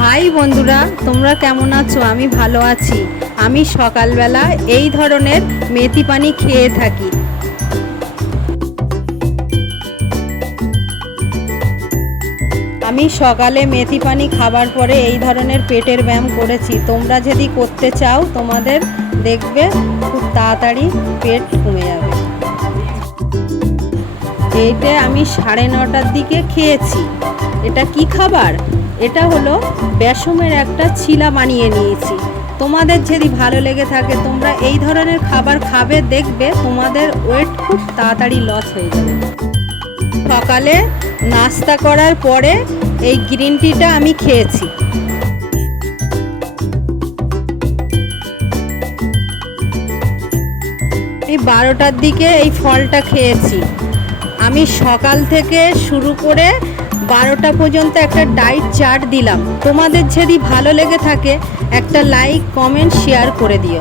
High বন্ধুরা, তোমরা কেমন আছো? আমি ভালো আছি। আমি সকালবেলা এই ধরনের মেথি পানি খেয়ে থাকি। আমি সকালে মেথি পানি খাবার পরে এই ধরনের পেটের ব্যায়াম করেছি। তোমরা যদি করতে চাও তোমাদের দেখবে খুব তাড়াতাড়ি পেট কমে যাবে। এইটা আমি 9:30টার দিকে খেয়েছি। এটা কি খাবার? এটা হলো বেসমের একটা ছিলা বানিয়ে নিয়েছি। তোমাদের যদি ভালো লেগে থাকে তোমরা এই ধরনের খাবার খাবে, দেখবে তোমাদের ওয়েট খুব তাড়াতাড়ি লস হয়ে যাবে। সকালে নাস্তা করার পরে এই গ্রিন টিটা আমি খেয়েছি। এই 12টার দিকে এই ফলটা খেয়েছি। আমি সকাল থেকে শুরু করে 12টা পর্যন্ত একটা ডায়েট চার্ট দিলাম। তোমাদের যদি ভালো লেগে থাকে একটা লাইক, কমেন্ট, শেয়ার করে দিও।